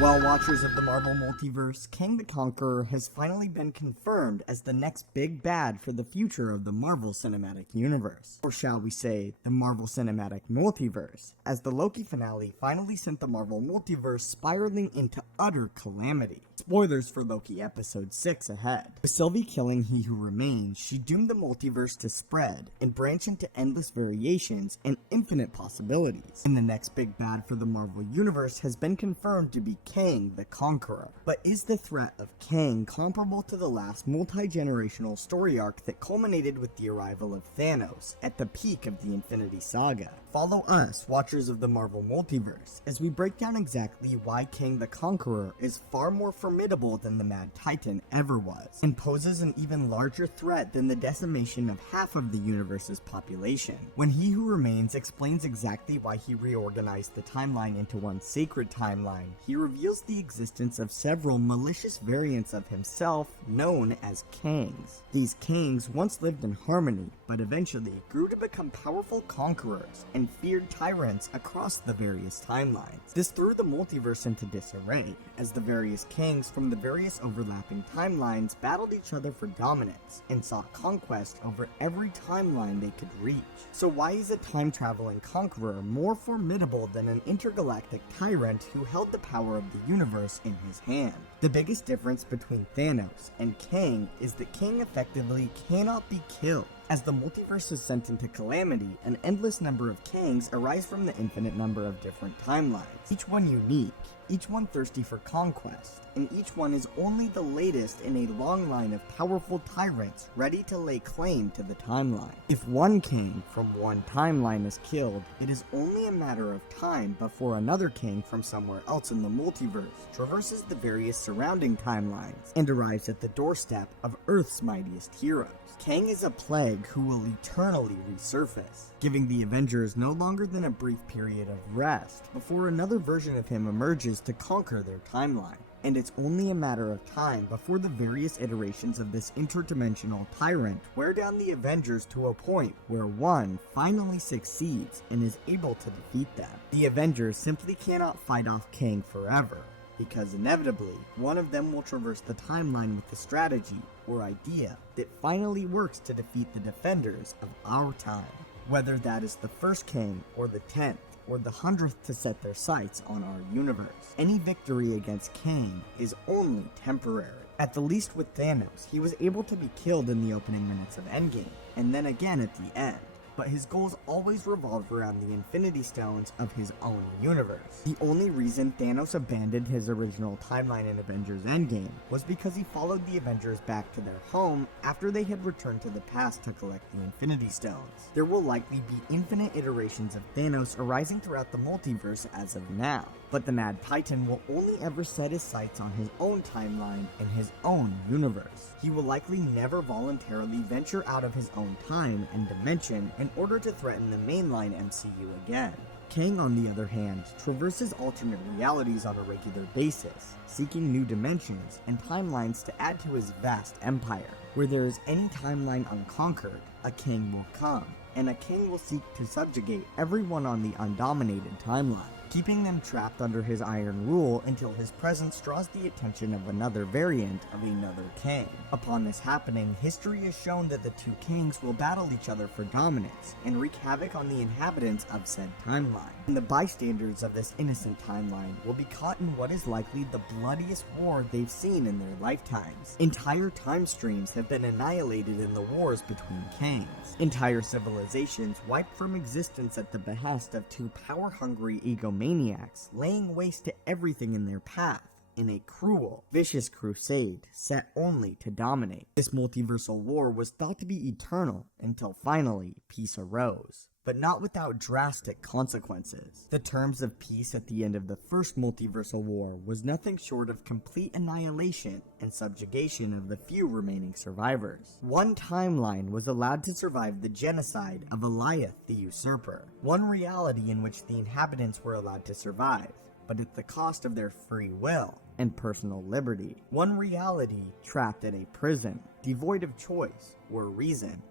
Well, watchers of the Marvel Multiverse, Kang the Conqueror has finally been confirmed as the next big bad for the future of the Marvel Cinematic Universe. Or shall we say, the Marvel Cinematic Multiverse, as the Loki finale finally sent the Marvel Multiverse spiraling into utter calamity. Spoilers for Loki episode 6 ahead. With Sylvie killing He Who Remains, she doomed the multiverse to spread and branch into endless variations and infinite possibilities. And the next big bad for the Marvel Universe has been confirmed to be Kang the Conqueror. But is the threat of Kang comparable to the last multi-generational story arc that culminated with the arrival of Thanos at the peak of the Infinity Saga? Follow us, watchers of the Marvel Multiverse, as we break down exactly why Kang the Conqueror is far more formidable than the Mad Titan ever was, and poses an even larger threat than the decimation of half of the universe's population. When He Who Remains explains exactly why he reorganized the timeline into one sacred timeline, he reveals the existence of several malicious variants of himself known as Kangs. These Kangs once lived in harmony, but eventually grew to become powerful conquerors and feared tyrants across the various timelines. This threw the multiverse into disarray, as the various Kangs from the various overlapping timelines battled each other for dominance and sought conquest over every timeline they could reach. So why is a time-traveling conqueror more formidable than an intergalactic tyrant who held the power of the universe in his hand? The biggest difference between Thanos and Kang is that Kang effectively cannot be killed. As the multiverse is sent into calamity, an endless number of Kangs arise from the infinite number of different timelines, each one unique, each one thirsty for conquest, and each one is only the latest in a long line of powerful tyrants ready to lay claim to the timeline. If one Kang from one timeline is killed, it is only a matter of time before another Kang from somewhere else in the multiverse traverses the various surrounding timelines and arrives at the doorstep of Earth's mightiest heroes. Kang is a plague who will eternally resurface, giving the Avengers no longer than a brief period of rest before another version of him emerges to conquer their timeline. And it's only a matter of time before the various iterations of this interdimensional tyrant wear down the Avengers to a point where one finally succeeds and is able to defeat them. The Avengers simply cannot fight off Kang forever, because inevitably, one of them will traverse the timeline with a strategy or idea that finally works to defeat the defenders of our time. Whether that is the first Kang or the 10th, or the 100th to set their sights on our universe. Any victory against Kang is only temporary. At the least with Thanos, he was able to be killed in the opening minutes of Endgame, and then again at the end. But his goals always revolved around the Infinity Stones of his own universe. The only reason Thanos abandoned his original timeline in Avengers Endgame was because he followed the Avengers back to their home after they had returned to the past to collect the Infinity Stones. There will likely be infinite iterations of Thanos arising throughout the multiverse as of now, but the Mad Titan will only ever set his sights on his own timeline and his own universe. He will likely never voluntarily venture out of his own time and dimension in order to threaten the mainline MCU again. Kang, on the other hand, traverses alternate realities on a regular basis, seeking new dimensions and timelines to add to his vast empire. Where there is any timeline unconquered, a Kang will come, and a Kang will seek to subjugate everyone on the undominated timeline, keeping them trapped under his iron rule until his presence draws the attention of another variant of another Kang. Upon this happening, history has shown that the two Kangs will battle each other for dominance and wreak havoc on the inhabitants of said timeline. And the bystanders of this innocent timeline will be caught in what is likely the bloodiest war they've seen in their lifetimes. Entire time streams have been annihilated in the wars between Kangs. Entire civilizations wiped from existence at the behest of two power-hungry egomaniacs, laying waste to everything in their path in a cruel, vicious crusade set only to dominate. This multiversal war was thought to be eternal until finally peace arose, but not without drastic consequences. The terms of peace at the end of the first multiversal war was nothing short of complete annihilation and subjugation of the few remaining survivors. One timeline was allowed to survive the genocide of Eliath the Usurper, one reality in which the inhabitants were allowed to survive, but at the cost of their free will and personal liberty. One reality trapped at a prison, devoid of choice or reason.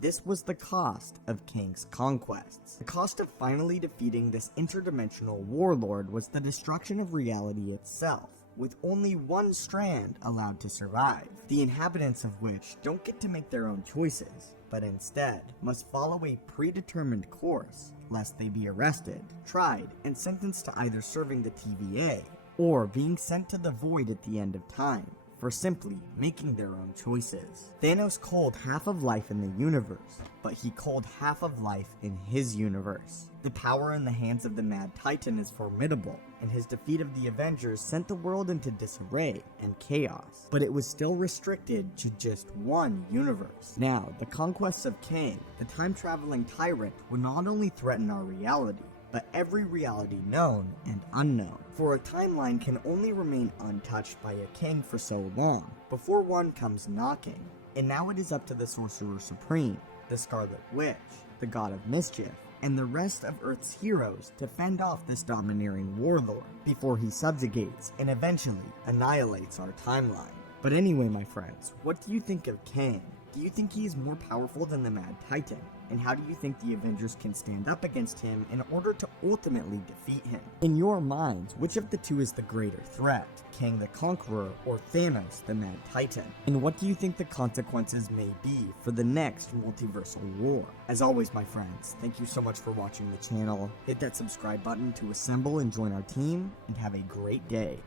This was the cost of Kang's conquests. The cost of finally defeating this interdimensional warlord was the destruction of reality itself, with only one strand allowed to survive, the inhabitants of which don't get to make their own choices, but instead must follow a predetermined course, lest they be arrested, tried, and sentenced to either serving the TVA, or being sent to the void at the end of time, for simply making their own choices. Thanos culled half of life in the universe, but he culled half of life in his universe. The power in the hands of the Mad Titan is formidable, and his defeat of the Avengers sent the world into disarray and chaos, but it was still restricted to just one universe. Now, the conquests of Kang, the time-traveling tyrant, would not only threaten our reality, but every reality known and unknown. For a timeline can only remain untouched by a king for so long, before one comes knocking. And now it is up to the Sorcerer Supreme, the Scarlet Witch, the God of Mischief, and the rest of Earth's heroes to fend off this domineering warlord, before he subjugates and eventually annihilates our timeline. But anyway, my friends, what do you think of Kang? Do you think he is more powerful than the Mad Titan? And how do you think the Avengers can stand up against him in order to ultimately defeat him? In your minds, which of the two is the greater threat? Kang the Conqueror or Thanos the Mad Titan? And what do you think the consequences may be for the next multiversal war? As always, my friends, thank you so much for watching the channel. Hit that subscribe button to assemble and join our team, and have a great day.